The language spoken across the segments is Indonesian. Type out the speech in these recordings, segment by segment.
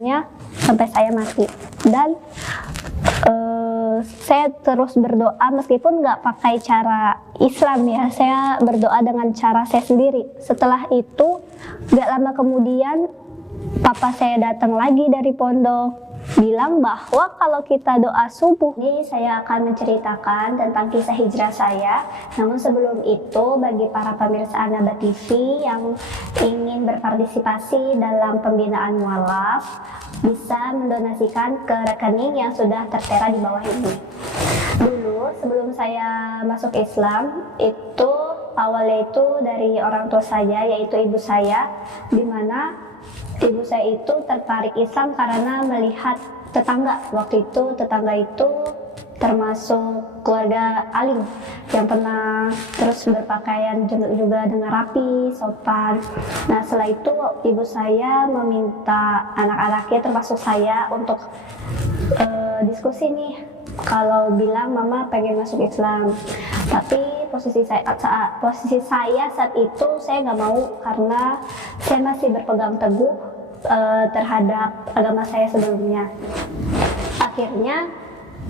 sampai saya mati. Dan saya terus berdoa meskipun nggak pakai cara Islam ya, saya berdoa dengan cara saya sendiri. Setelah itu nggak lama kemudian papa saya datang lagi dari pondok, bilang bahwa kalau kita doa subuh. Ini saya akan menceritakan tentang kisah hijrah saya. Namun sebelum itu, bagi para pemirsa Anaba TV yang ingin berpartisipasi dalam pembinaan mualaf, bisa mendonasikan ke rekening yang sudah tertera di bawah ini. Dulu sebelum saya masuk Islam, itu awalnya itu dari orang tua saya, yaitu ibu saya, di mana ibu saya itu tertarik Islam karena melihat tetangga. Waktu itu tetangga itu termasuk keluarga alim yang pernah terus berpakaian juga dengan rapi, sopan. Nah setelah itu ibu saya meminta anak-anaknya termasuk saya untuk diskusi nih, kalau bilang mama pengen masuk Islam. Tapi posisi saya saat itu saya nggak mau karena saya masih berpegang teguh terhadap agama saya sebelumnya. Akhirnya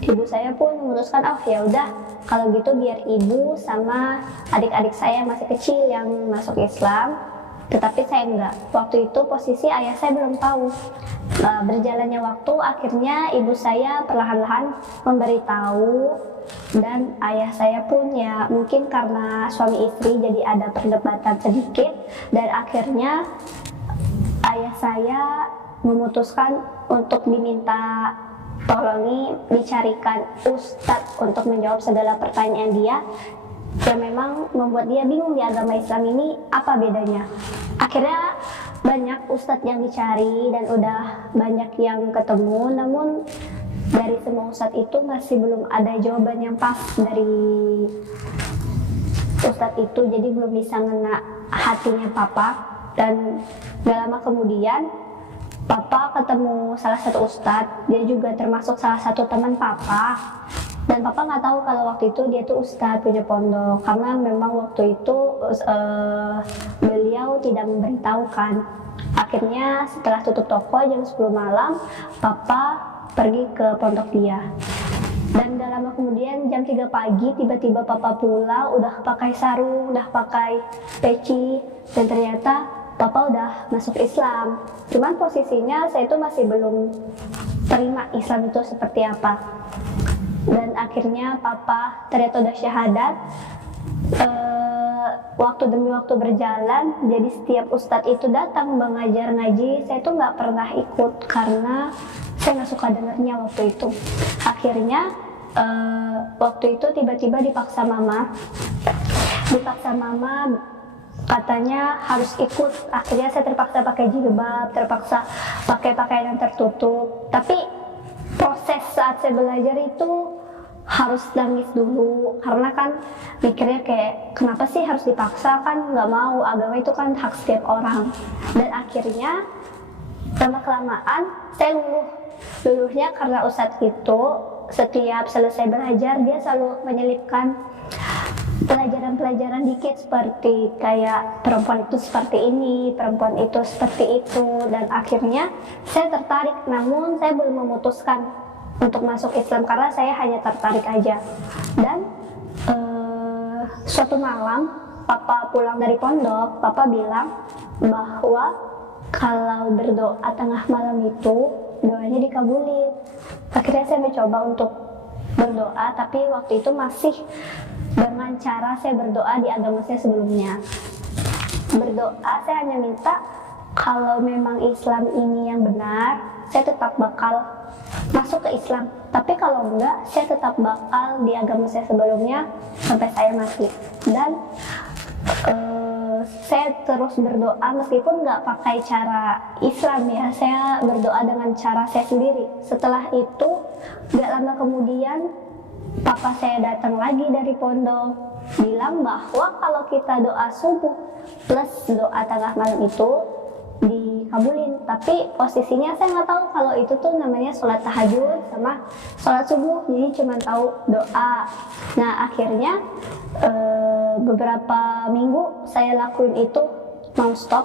ibu saya pun memutuskan, oh ya udah kalau gitu biar ibu sama adik-adik saya masih kecil yang masuk Islam, tetapi saya enggak. Waktu itu posisi ayah saya belum tahu. Berjalannya waktu, akhirnya ibu saya perlahan-lahan memberitahu, dan ayah saya pun ya mungkin karena suami istri jadi ada perdebatan sedikit, dan akhirnya ayah saya memutuskan untuk diminta tolongi dicarikan ustadz untuk menjawab segala pertanyaan dia yang memang membuat dia bingung di agama Islam ini apa bedanya. Akhirnya banyak ustadz yang dicari dan udah banyak yang ketemu, namun dari semua ustadz itu masih belum ada jawaban yang pas dari ustadz itu, jadi belum bisa ngena hatinya papa. Dan gak lama kemudian papa ketemu salah satu ustadz, dia juga termasuk salah satu teman papa, dan papa nggak tahu kalau waktu itu dia tuh ustadz punya pondok, karena memang waktu itu beliau tidak memberitahukan. Akhirnya setelah tutup toko jam 10 malam, papa pergi ke pondok dia. Dan gak lama kemudian jam 3 pagi tiba-tiba papa pulang, udah pakai sarung, udah pakai peci, dan ternyata papa udah masuk Islam. Cuman posisinya saya itu masih belum terima Islam itu seperti apa. Dan akhirnya papa ternyata udah syahadat. Waktu demi waktu berjalan, jadi setiap ustadz itu datang mengajar ngaji, saya tuh nggak pernah ikut karena saya nggak suka dengernya waktu itu. Akhirnya waktu itu tiba-tiba dipaksa mama katanya harus ikut. Akhirnya saya terpaksa pakai jilbab, terpaksa pakai pakaian yang tertutup. Tapi proses saat saya belajar itu harus nangis dulu, karena kan mikirnya kayak kenapa sih harus dipaksa, kan nggak mau, agama itu kan hak setiap orang. Dan akhirnya lama-kelamaan saya luluhnya karena ustadz itu setiap selesai belajar dia selalu menyelipkan pelajaran-pelajaran dikit, seperti kayak perempuan itu seperti ini, perempuan itu seperti itu. Dan akhirnya saya tertarik, namun saya belum memutuskan untuk masuk Islam karena saya hanya tertarik aja. Dan suatu malam papa pulang dari pondok, papa bilang bahwa kalau berdoa tengah malam itu doanya dikabulin. Akhirnya saya mencoba untuk berdoa, tapi waktu itu masih dengan cara saya berdoa di agama saya sebelumnya. Berdoa saya hanya minta kalau memang Islam ini yang benar, saya tetap bakal masuk ke Islam. Tapi kalau enggak, saya tetap bakal di agama saya sebelumnya sampai saya mati. Dan saya terus berdoa meskipun nggak pakai cara Islam ya, saya berdoa dengan cara saya sendiri. Setelah itu nggak lama kemudian papa saya datang lagi dari pondok, bilang bahwa kalau kita doa subuh plus doa tengah malam itu dikabulin. Tapi posisinya saya nggak tahu kalau itu tuh namanya sholat tahajud sama sholat subuh, jadi cuma tahu doa. Nah akhirnya beberapa minggu saya lakuin itu non-stop,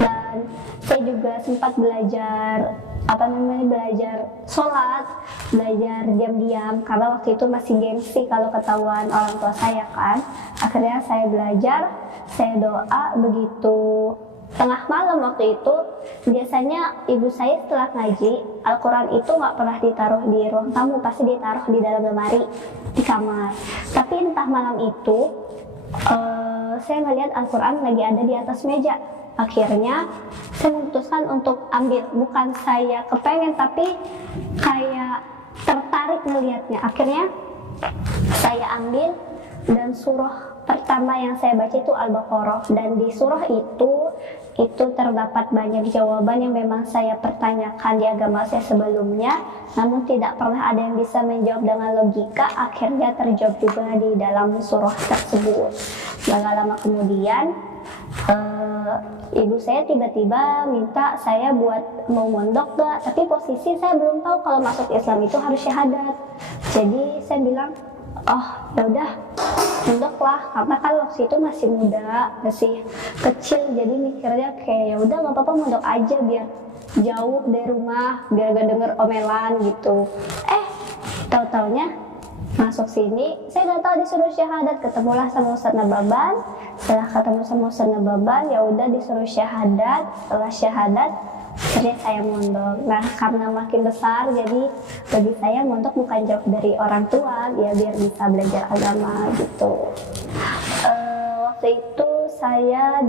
dan dan saya juga sempat belajar belajar sholat, belajar diam-diam karena waktu itu masih gengsi kalau ketahuan orang tua saya kan. Akhirnya saya belajar, saya doa. Begitu tengah malam waktu itu, biasanya ibu saya setelah ngaji Al-Quran itu nggak pernah ditaruh di ruang tamu, pasti ditaruh di dalam lemari di kamar. Tapi entah malam itu saya ngeliat Al-Quran lagi ada di atas meja. Akhirnya saya memutuskan untuk ambil, bukan saya kepengen tapi kayak tertarik ngelihatnya. Akhirnya saya ambil dan surah pertama yang saya baca itu Al-Baqarah, dan di surah itu terdapat banyak jawaban yang memang saya pertanyakan di agama saya sebelumnya, namun tidak pernah ada yang bisa menjawab dengan logika. Akhirnya terjawab juga di dalam surah tersebut. Gak lama kemudian ibu saya tiba-tiba minta saya buat mau mondok gak, tapi posisi saya belum tahu kalau masuk Islam itu harus syahadat. Jadi saya bilang, oh yaudah mondok lah, karena kan waktu itu masih muda, masih kecil, jadi mikirnya kayak ya udah nggak apa-apa mondok aja biar jauh dari rumah, biar gak denger omelan gitu. Tahu-taunya masuk sini, saya gak tahu disuruh syahadat, ketemulah sama Ustadz Nababan. Setelah ketemu sama Ustadz Nababan, ya udah disuruh syahadat. Setelah syahadat, akhirnya saya mondok. Nah, karena makin besar, jadi bagi saya mondok bukan jauh dari orang tua, ya biar bisa belajar agama gitu. Waktu itu saya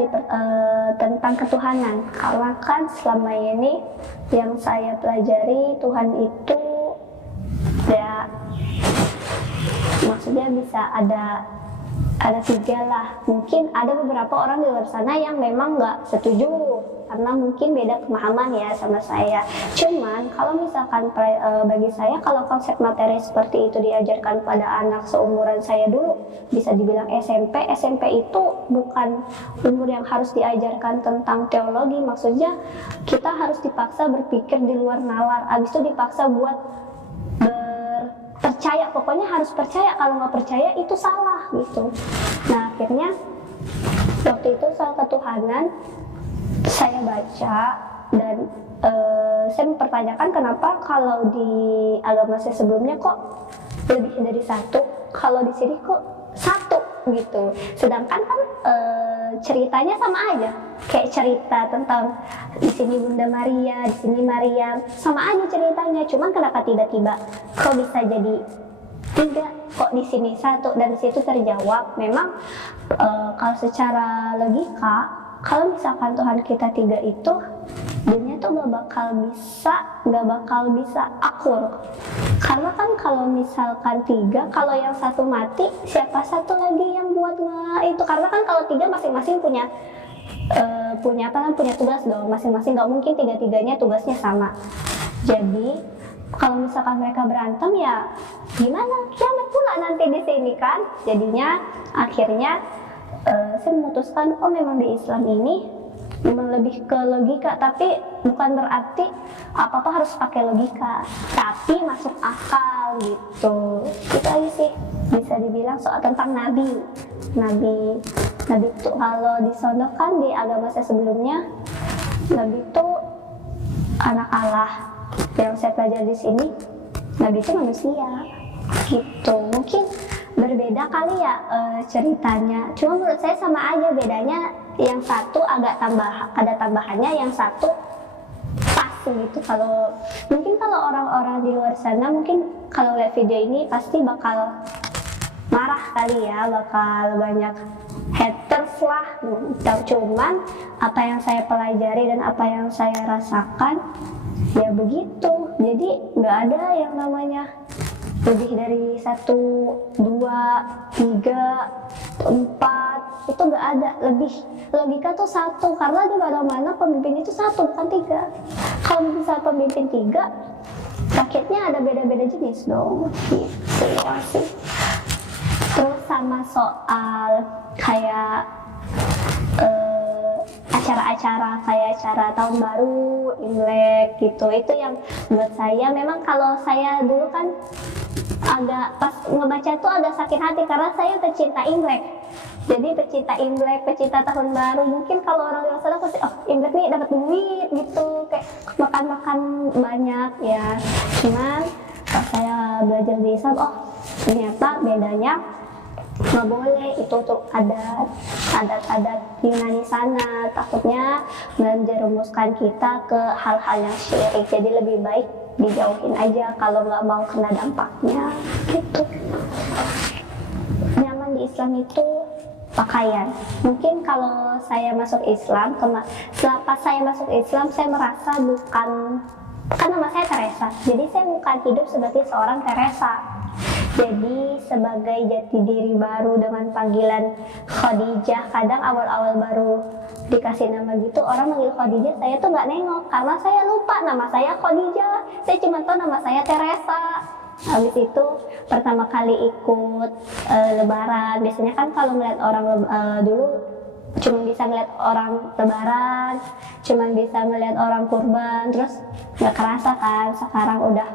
tentang ketuhanan, karena kan selama ini yang saya pelajari Tuhan itu ya maksudnya bisa ada tiga lah. Mungkin ada beberapa orang di luar sana yang memang nggak setuju karena mungkin beda pemahaman ya sama saya. Cuman kalau misalkan bagi saya, kalau konsep materi seperti itu diajarkan pada anak seumuran saya dulu, bisa dibilang SMP itu bukan umur yang harus diajarkan tentang teologi. Maksudnya kita harus dipaksa berpikir di luar nalar, abis itu dipaksa buat percaya, pokoknya harus percaya, kalau nggak percaya itu salah gitu. Nah akhirnya waktu itu soal ketuhanan saya baca dan saya mempertanyakan kenapa kalau di agama saya sebelumnya kok lebih dari satu, kalau di sini kok satu gitu. Sedangkan kan ceritanya sama aja, kayak cerita tentang di sini Bunda Maria, di sini Maria, sama aja ceritanya. Cuman kenapa tiba-tiba kok bisa jadi tiga, kok di sini satu dan di situ terjawab. Memang kalau secara logika, kalau misalkan Tuhan kita tiga itu, dunia tuh gak bakal bisa akur. Karena kan kalau misalkan tiga, kalau yang satu mati, siapa satu lagi yang buat itu? Karena kan kalau tiga masing-masing punya tugas dong, masing-masing, nggak mungkin tiga-tiganya tugasnya sama. Jadi kalau misalkan mereka berantem ya gimana, kiamat pula nanti di sini kan. Jadinya akhirnya saya memutuskan, oh memang di Islam ini memang lebih ke logika, tapi bukan berarti apa-apa harus pakai logika, tapi masuk akal gitu. Itu aja sih bisa dibilang soal tentang Nabi itu. Kalau disodorkan di agama saya sebelumnya, Nabi itu anak Allah. Yang saya pelajari di sini, Nabi itu manusia gitu. Mungkin berbeda kali ya ceritanya, cuma menurut saya sama aja, bedanya yang satu agak ada tambahannya, yang satu pas gitu. Kalau orang-orang di luar sana mungkin kalau lihat video ini pasti bakal marah kali ya, bakal banyak haters lah. Cuman apa yang saya pelajari dan apa yang saya rasakan ya begitu. Jadi nggak ada yang namanya lebih dari 1, 2, 3, 4, itu nggak ada. Lebih logika tuh satu, karena di mana-mana pemimpin itu satu, bukan 3. Kalau bisa pemimpin 3, rakyatnya ada beda-beda jenis dong gitu sih. Terus sama soal kayak acara-acara kayak acara tahun baru, Imlek gitu, itu yang buat saya memang, kalau saya dulu kan agak pas ngebaca tuh agak sakit hati karena saya pecinta Imlek. Jadi pecinta Imlek, pecinta tahun baru, mungkin kalau orang luar sana pasti, oh Imlek nih dapat duit gitu, kayak makan-makan banyak ya. Cuman pas saya belajar di Islam, oh ternyata bedanya nggak boleh, itu tuh adat Yunani sana, takutnya menjerumuskan kita ke hal-hal yang syirik. Jadi lebih baik dijauhin aja kalau nggak mau kena dampaknya gitu. Nyaman di Islam itu pakaian. Mungkin kalau saya masuk Islam, selepas saya masuk Islam, saya merasa bukan, kan nama saya Teresa, jadi saya bukan hidup sebagai seorang Teresa. Jadi sebagai jati diri baru dengan panggilan Khadijah. Kadang awal-awal baru dikasih nama gitu, orang manggil Khadijah, saya tuh nggak nengok karena saya lupa nama saya Khadijah. Saya cuma tahu nama saya Teresa. Habis itu pertama kali ikut Lebaran, biasanya kan kalau melihat orang dulu cuma bisa ngeliat orang Lebaran, cuma bisa ngeliat orang kurban, terus nggak kerasa kan. Sekarang udah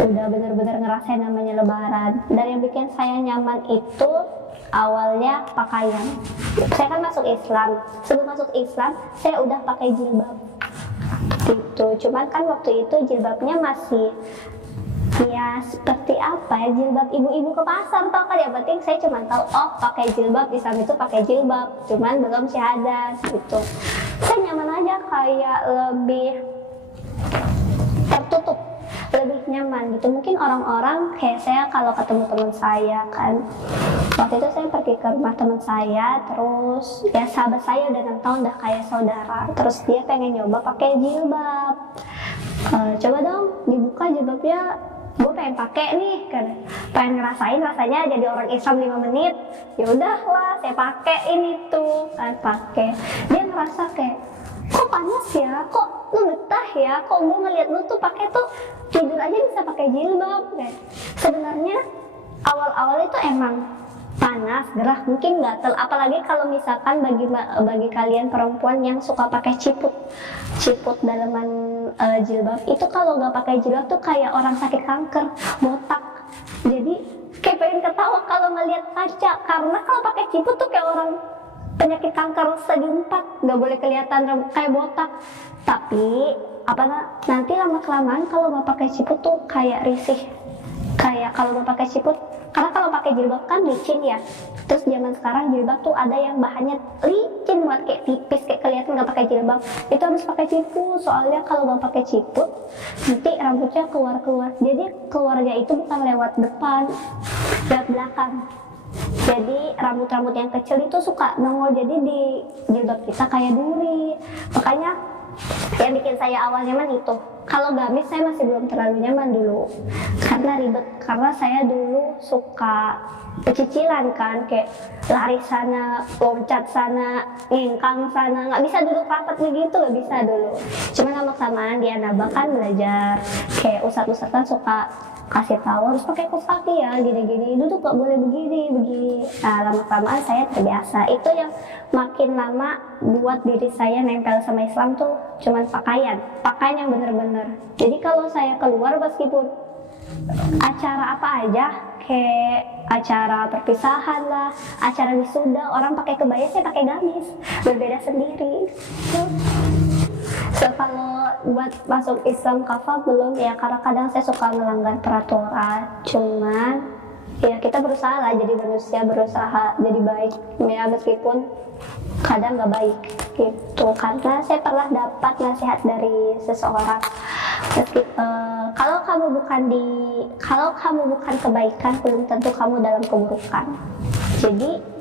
bener-bener ngerasain namanya Lebaran. Dan yang bikin saya nyaman itu awalnya pakaian. Saya kan masuk Islam, sebelum masuk Islam saya udah pakai jilbab gitu. Cuman kan waktu itu jilbabnya masih ya seperti apa ya, jilbab ibu-ibu ke pasar, tau kan ya. Penting saya cuma tahu, oh pakai jilbab, Islam itu pakai jilbab, cuman belum syahadat gitu. Saya nyaman aja, kayak lebih tertutup, lebih nyaman gitu. Mungkin orang-orang kayak saya kalau ketemu teman saya kan, waktu itu saya pergi ke rumah teman saya, terus ya sahabat saya udah 6 tahun, udah kayak saudara, terus dia pengen nyoba pakai jilbab. Coba dong dibuka jilbabnya, gue pengen pakai nih kan, pengen ngerasain rasanya jadi orang Islam 5 menit. Ya udahlah saya pakai ini tuh kan, pakai. Dia ngerasa kayak, kok panas ya, kok lu betah ya, kok gue ngeliat lu tuh pakai tuh tidur aja bisa pakai jilbab kan. Sebenarnya awal-awal itu emang panas, gerah, mungkin gatel, apalagi kalau misalkan bagi kalian perempuan yang suka pakai ciput dalaman jilbab itu, kalau nggak pakai jilbab tuh kayak orang sakit kanker, botak. Jadi kayak pengen ketawa kalau ngeliat kaca, karena kalau pakai ciput tuh kayak orang penyakit kanker stadium 4, nggak boleh kelihatan kayak botak. Tapi nanti lama kelamaan kalau nggak pakai ciput tuh kayak risih, kayak kalau nggak pakai ciput. Karena kalau pakai jilbab kan licin ya. Terus zaman sekarang jilbab tuh ada yang bahannya licin banget, kayak tipis, kayak kelihatan nggak pakai jilbab. Itu harus pakai ciput, soalnya kalau nggak pakai ciput nanti rambutnya keluar. Jadi keluarnya itu bukan lewat depan, lewat belakang. Jadi rambut-rambut yang kecil itu suka nongol, jadi di jilbab kita kayak duri. Makanya yang bikin saya awal nyaman itu. Kalau gamis saya masih belum terlalu nyaman dulu, karena ribet. Karena saya dulu suka pecicilan kan, kayak lari sana, loncat sana, ngengkang sana, nggak bisa duduk rapat begitu, nggak bisa dulu. Cuma lama-kelamaan dia nambah kan belajar, kayak ustadz kan suka kasih tahu harus pakai kaos kaki ya, gini-gini, duduk nggak boleh begini. Nah lama-kelamaan saya terbiasa. Itu yang makin lama buat diri saya nempel sama Islam tuh cuman pakaian yang bener-bener. Jadi kalau saya keluar, meskipun acara apa aja, kayak acara perpisahan lah, acara wisuda, orang pakai kebaya, saya pakai gamis, berbeda sendiri. So kalau buat masuk Islam kafah belum ya, karena kadang saya suka melanggar peraturan. Cuman ya kita berusaha lah jadi manusia, berusaha jadi baik ya, meskipun kadang nggak baik gitu. Karena saya pernah dapat nasihat dari seseorang, kalau kamu bukan kebaikan, belum tentu kamu dalam keburukan. Jadi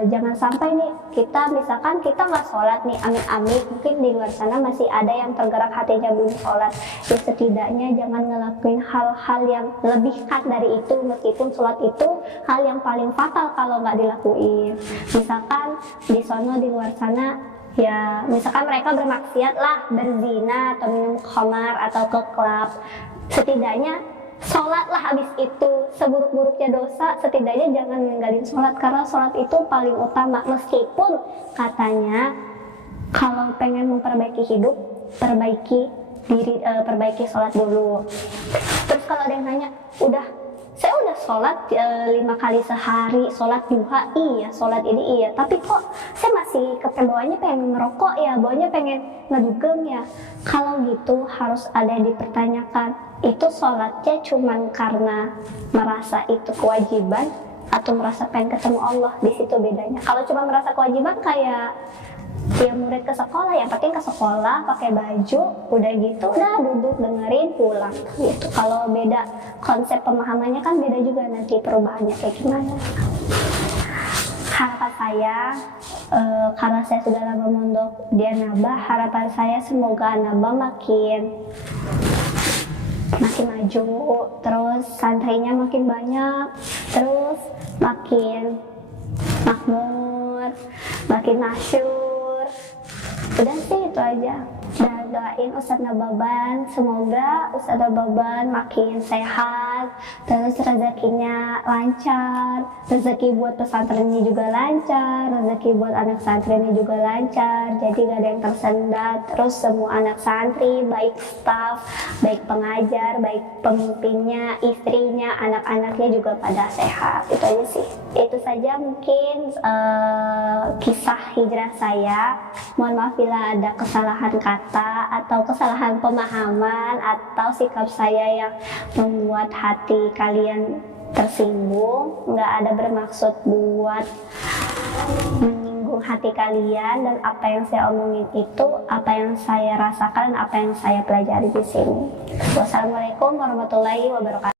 jangan sampai nih kita misalkan kita nggak sholat nih, amit-amit, mungkin di luar sana masih ada yang tergerak hatinya belum sholat. Ya setidaknya jangan ngelakuin hal-hal yang lebihkan dari itu, meskipun sholat itu hal yang paling fatal kalau nggak dilakuin. Misalkan di sono di luar sana ya, misalkan mereka bermaksiat lah, berzina atau minum khamar atau ke klub, setidaknya sholatlah habis itu. Seburuk-buruknya dosa, setidaknya jangan ninggalin sholat, karena sholat itu paling utama. Meskipun katanya kalau pengen memperbaiki hidup, perbaiki sholat dulu. Terus kalau ada yang nanya, saya udah sholat 5 kali sehari, sholat duha iya, sholat ini iya, tapi kok saya masih bawahnya pengen ngerokok ya, bawahnya pengen ngedugem ya. Kalau gitu harus ada yang dipertanyakan, itu sholatnya cuman karena merasa itu kewajiban atau merasa pengen ketemu Allah. Di situ bedanya. Kalau cuma merasa kewajiban kayak ya murid ke sekolah, yang penting ke sekolah pakai baju, udah gitu udah duduk dengerin pulang gitu. Kalau beda konsep pemahamannya kan beda juga nanti perubahannya kayak gimana. Harapan saya karena saya sudah lama mondok di Annaba, harapan saya semoga Annaba makin maju, terus santrinya makin banyak, terus makin makmur, makin masyhur. Udah sih itu aja. Dan doain Ustadz Nababan, semoga Ustadz Nababan makin sehat, terus rezekinya lancar, rezeki buat pesantrennya juga lancar, rezeki buat anak santrinya juga lancar, jadi gak ada yang tersendat. Terus semua anak santri, baik staf, baik pengajar, baik pemimpinnya, istrinya, anak-anaknya juga pada sehat. Itu aja sih. Itu saja mungkin kisah hijrah saya. Mohon maaf bila ada kesalahan kata atau kesalahan pemahaman atau sikap saya yang membuat hati kalian tersinggung. Nggak ada bermaksud buat menyinggung hati kalian, dan apa yang saya omongin itu apa yang saya rasakan, apa yang saya pelajari di sini. Wassalamualaikum warahmatullahi wabarakatuh.